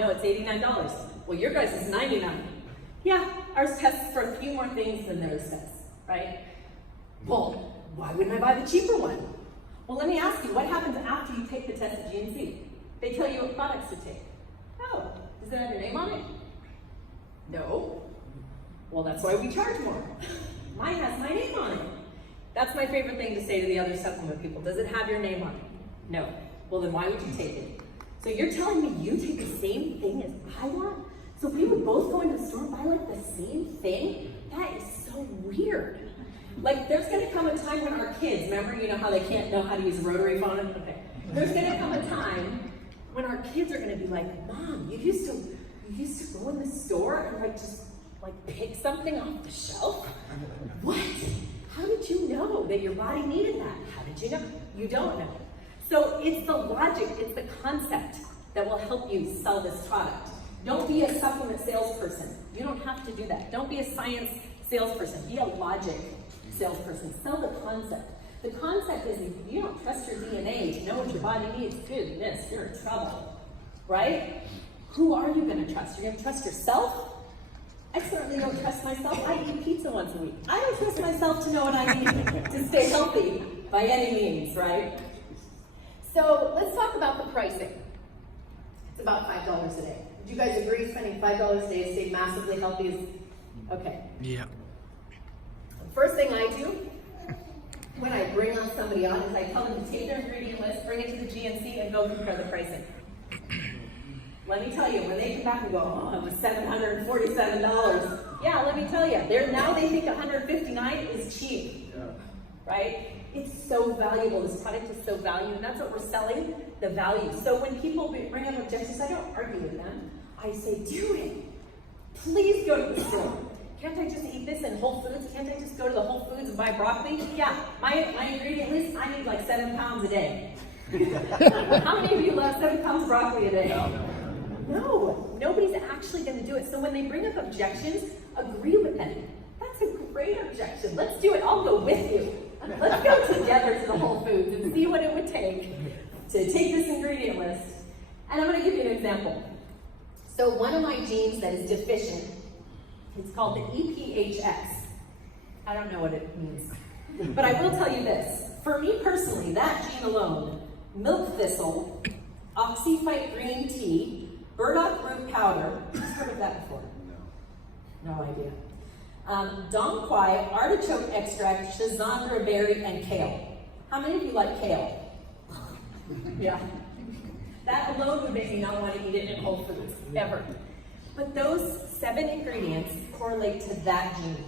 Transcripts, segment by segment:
No, it's $89. Well, your guys is $99. Yeah, ours tests for a few more things than theirs does, right? Well, why wouldn't I buy the cheaper one? Well, let me ask you, what happens after you take the test at GNC? They tell you what products to take. Oh, does it have your name on it? No. Well, that's why we charge more. Mine has my name on it. That's my favorite thing to say to the other supplement people. Does it have your name on it? No. Well, then why would you take it? So you're telling me you take the same thing as I want? So if we would both go into the store and buy like the same thing? That is so weird. Like there's gonna come a time when our kids, remember, you know how they can't know how to use a rotary phone? Okay. There's gonna come a time when our kids are gonna be like, Mom, you used to go in the store and like just like pick something off the shelf? What? How did you know that your body needed that? How did you know? You don't know. So it's the logic, it's the concept that will help you sell this product. Don't be a supplement salesperson. You don't have to do that. Don't be a science salesperson. Be a logic salesperson. Sell the concept. The concept is if you don't trust your DNA to know what your body needs, goodness, you're in trouble, right? Who are you going to trust? You're going to trust yourself? I certainly don't trust myself. I eat pizza once a week. I don't trust myself to know what I need to stay healthy by any means, right? So let's talk about the pricing. It's about $5 a day. Do you guys agree spending $5 a day to stay massively healthy is okay? Yeah. The first thing I do when I bring on somebody on is I tell them to take their ingredient list, bring it to the GNC, and go compare the pricing. Let me tell you, when they come back and go, oh, it was $747. Yeah, let me tell you, now they think $159 is cheap, right? It's so valuable. This product is so valuable, and that's what we're selling, the value. So when people bring up objections, I don't argue with them. I say, do it. Please go to the store. Can't I just eat this in Whole Foods? Can't I just go to the Whole Foods and buy broccoli? Yeah, my ingredient list, I need like 7 pounds a day. How many of you love 7 pounds of broccoli a day? No, nobody's actually going to do it. So when they bring up objections, agree with them. That's a great objection. Let's do it. I'll go with you. Let's go together to the Whole Foods and see what it would take to take this ingredient list. And I'm going to give you an example. So one of my genes that is deficient, it's called the EPHX. I don't know what it means. But I will tell you this. For me personally, that gene alone, milk thistle, oxyphyte green tea, burdock root powder, who's heard of that before? No idea. Dong Quai, artichoke extract, schizandra berry, and kale. How many of you like kale? Yeah. That alone would make me not want to eat it in Whole Foods, ever. But those 7 ingredients correlate to that gene.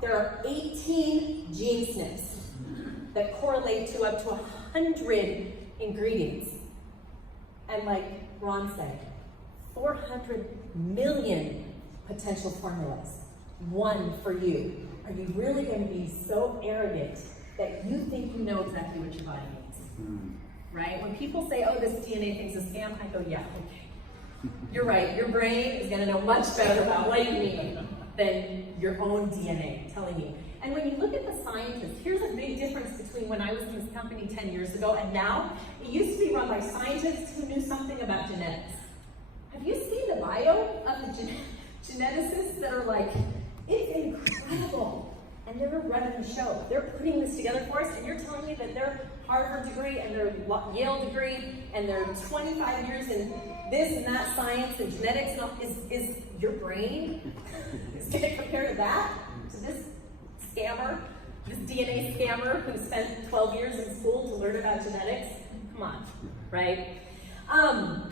There are 18 gene SNPs that correlate to up to 100 ingredients. And like Ron said, 400 million potential formulas. One for you. Are you really going to be so arrogant that you think you know exactly what your body needs? Right? When people say, oh, this DNA thing's a scam, I go, yeah, okay. You're right. Your brain is going to know much better about what you need than your own DNA telling you. And when you look at the scientists, here's a big difference between when I was in this company 10 years ago and now. It used to be run by scientists who knew something about genetics. Have you seen the bio of the geneticists that are like, it's incredible. And they're running the show. They're putting this together for us, and you're telling me that their Harvard degree and their Yale degree and their 25 years in this and that science and genetics and all, is your brain is going to compare to that? To this scammer, this DNA scammer who spent 12 years in school to learn about genetics? Come on, right? I'm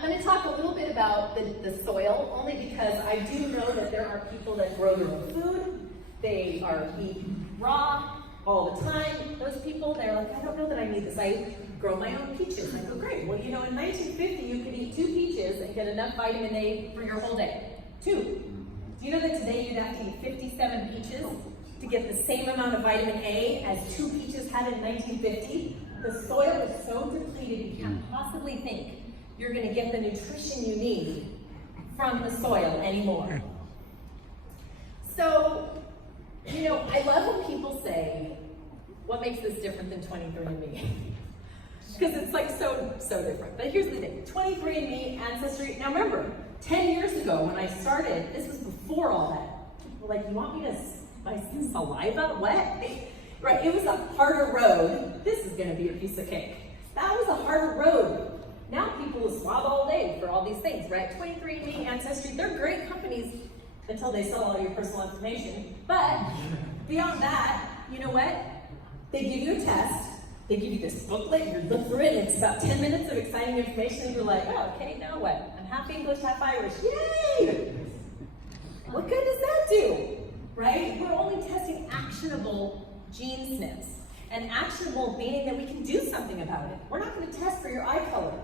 going to talk a little bit about the soil, only because I do know that there are people that grow their own food. They are eat raw all the time. Those people, they're like, I don't know that I need this. I grow my own peaches. I go, great. Well, you know, in 1950, you could eat 2 peaches and get enough vitamin A for your whole day. 2. Do you know that today you'd have to eat 57 peaches to get the same amount of vitamin A as 2 peaches had in 1950? The soil is so depleted, you can't possibly think you're going to get the nutrition you need from the soil anymore. So, you know, I love when people say, what makes this different than 23andMe? Because it's like so different. But here's the thing, 23andMe, Ancestry. Now remember, 10 years ago when I started, this was before all that. People were like, you want me to, my saliva? What? Right, it was a harder road. This is gonna be a piece of cake. That was a harder road. Now people will swab all day for all these things, right? 23andMe, Ancestry, they're great companies until they sell all your personal information. But beyond that, you know what? They give you a test. They give you this booklet, you look through it, and it's about 10 minutes of exciting information, and you're like, oh, okay, now what? I'm half English, half Irish, yay! What good does that do, right? We're only testing actionable gene SNPs. And actionable meaning that we can do something about it. We're not gonna test for your eye color.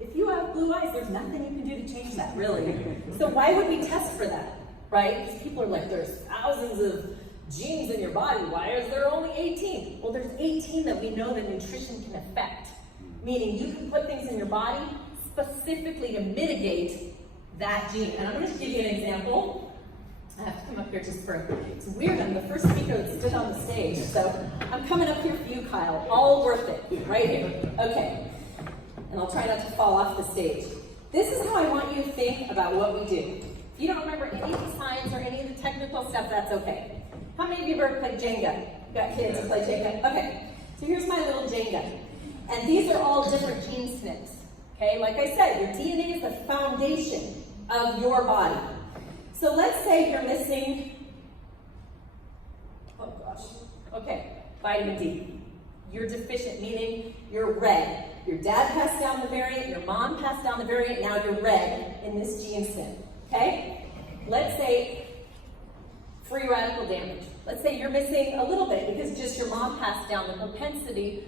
If you have blue eyes, there's nothing you can do to change that, really. So why would we test for that, right? Because people are like, there's thousands of genes in your body, why is there only 18? Well, there's 18 that we know that nutrition can affect. Meaning you can put things in your body specifically to mitigate that gene. And I'm gonna give you an example. I have to come up here just for, it's weird, I'm the first speaker that stood on the stage, so I'm coming up here for you, Kyle. All worth it, right here. Okay, and I'll try not to fall off the stage. This is how I want you to think about what we do. If you don't remember any of the science or any of the technical stuff, that's okay. How many of you have ever played Jenga? You got kids who play Jenga? Okay, so here's my little Jenga. And these are all different gene SNPs. Okay, like I said, your DNA is the foundation of your body. So let's say you're missing, oh gosh, okay, vitamin D. You're deficient, meaning you're red. Your dad passed down the variant, your mom passed down the variant, now you're red in this gene SNP, okay? Let's say free radical damage. Let's say you're missing a little bit because just your mom passed down the propensity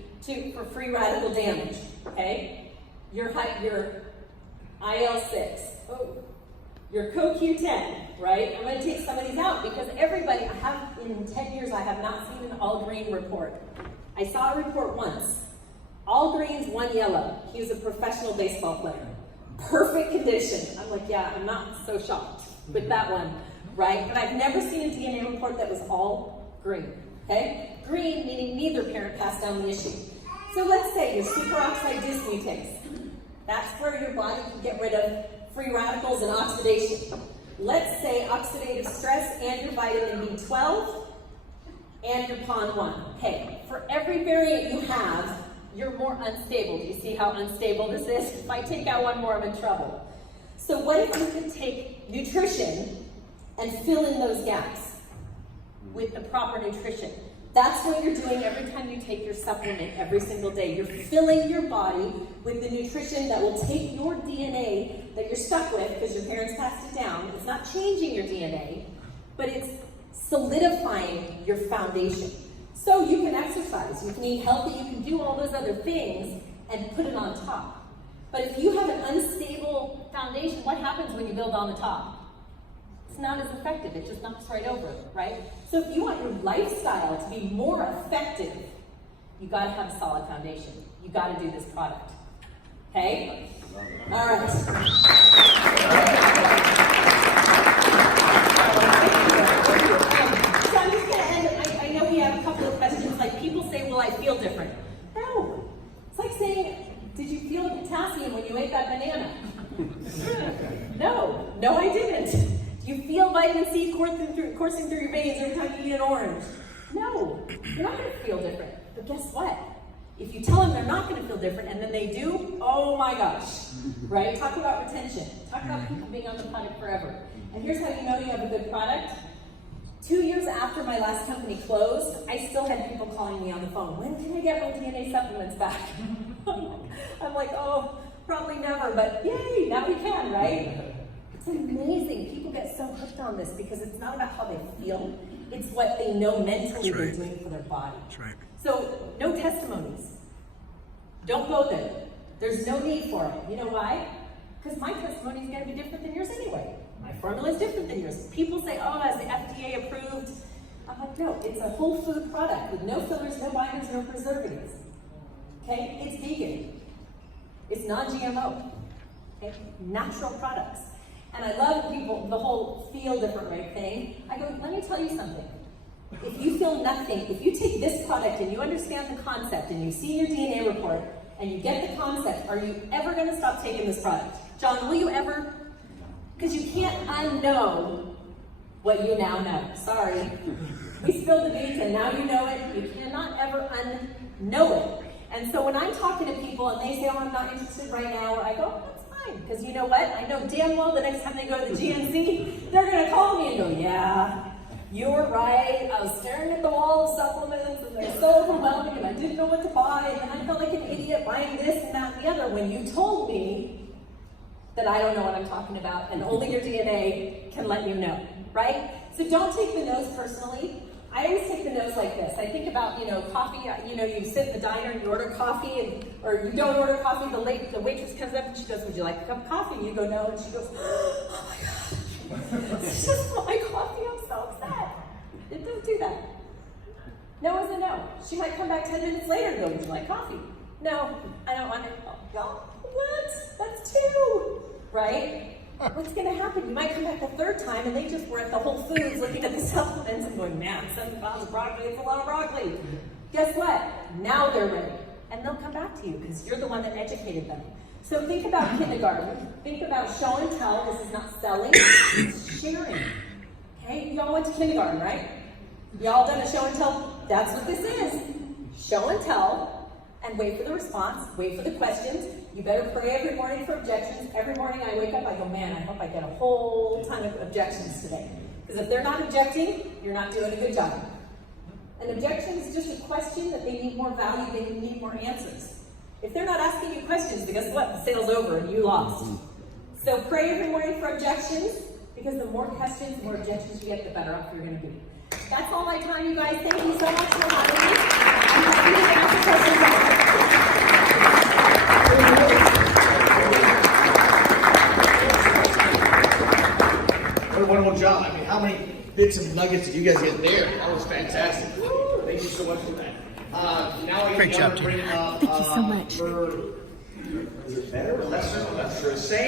for free radical damage, okay? Your IL-6, your CoQ10, right? I'm gonna take some of these out because everybody, in 10 years, I have not seen an all green report. I saw a report once. All greens, one yellow. He was a professional baseball player. Perfect condition. I'm like, yeah, I'm not so shocked with that one. Right? But I've never seen a DNA report that was all green, okay? Green meaning neither parent passed down the issue. So let's say your superoxide dismutase. That's where your body can get rid of free radicals and oxidation. Let's say oxidative stress and your vitamin B12 and your PON1. Okay, for every variant you have, you're more unstable. Do you see how unstable this is? If I take out one more, I'm in trouble. So what if you could take nutrition and fill in those gaps with the proper nutrition? That's what you're doing every time you take your supplement every single day. You're filling your body with the nutrition that will take your DNA that you're stuck with because your parents passed it down. It's not changing your DNA, but it's solidifying your foundation. So you can exercise, you can eat healthy, you can do all those other things and put it on top. But if you have an unstable foundation, what happens when you build on the top? It's not as effective, it just knocks right over, right? So if you want your lifestyle to be more effective, you gotta have a solid foundation. You gotta do this product, okay? All right. So I'm just gonna end, I know we have a couple of questions, like people say, will I feel different? No, it's like saying, did you feel potassium when you ate that banana? No, I didn't. You feel vitamin C coursing through your veins every time you eat an orange. No, you're not going to feel different. But guess what? If you tell them they're not going to feel different and then they do, oh my gosh, right? Talk about retention. Talk about people being on the product forever. And here's how you know you have a good product. 2 years after my last company closed, I still had people calling me on the phone. When can I get my DNA supplements back? I'm like, oh, probably never, but yay, now we can, right? It's amazing. People get so hooked on this because it's not about how they feel. It's what they know mentally they're doing for their body. That's right. So, no testimonies. Don't go there. There's no need for it. You know why? Because my testimony is going to be different than yours anyway. My formula is different than yours. People say, oh, has the FDA approved? I'm like, no, it's a whole food product with no fillers, no binders, no preservatives. Okay? It's vegan. It's non-GMO. Okay? Natural products. And I love people, the whole feel different right thing. I go, let me tell you something. If you feel nothing, if you take this product and you understand the concept and you see your DNA report and you get the concept, are you ever going to stop taking this product? John, will you ever? Because you can't unknow what you now know. Sorry. We spilled the beans and now you know it. You cannot ever unknow it. And so when I'm talking to people and they say, oh, I'm not interested right now, I go, that's fine. Because you know what? I know damn well the next time they go to the GNC, they're going to call me and go, yeah, you're right. I was staring at the wall of supplements and they're so overwhelming and I didn't know what to buy. And then I felt like an idiot buying this and that and the other when you told me that I don't know what I'm talking about and only your DNA can let you know, right? So don't take the no's personally. I always take the no's like this. I think about, coffee, you sit in the diner and you order coffee, or you don't order coffee, the waitress comes up and she goes, would you like a cup of coffee? And you go, no, and she goes, oh my gosh, it's just my coffee, I'm so upset. Don't do that. No is a no. She might come back 10 minutes later and go, would you like coffee? No, I don't want it. Oh, what? That's two, right? What's going to happen? You might come back a third time and they just were at the Whole Foods looking at the supplements and going, man, 7 pounds of broccoli, it's a lot of broccoli. Guess what? Now they're ready. And they'll come back to you because you're the one that educated them. So think about kindergarten. Think about show and tell. This is not selling, it's sharing. Okay? Y'all went to kindergarten, right? Y'all done a show and tell? That's what this is. Show and tell. And wait for the response, wait for the questions. You better pray every morning for objections. Every morning I wake up, I go, man, I hope I get a whole ton of objections today. Because if they're not objecting, you're not doing a good job. An objection is just a question that they need more value, they need more answers. If they're not asking you questions, then guess what? The sale's over and you lost. So pray every morning for objections, because the more questions, the more objections you get, the better off you're going to be. That's all my time, you guys. Thank you so much for having me. I'm happy to answer questions. What a wonderful job. I mean, how many bits of nuggets did you guys get there? That was fantastic. Thank you so much for that. Now we Great job, bring up, Thank you so much. is it better or lesser? Same.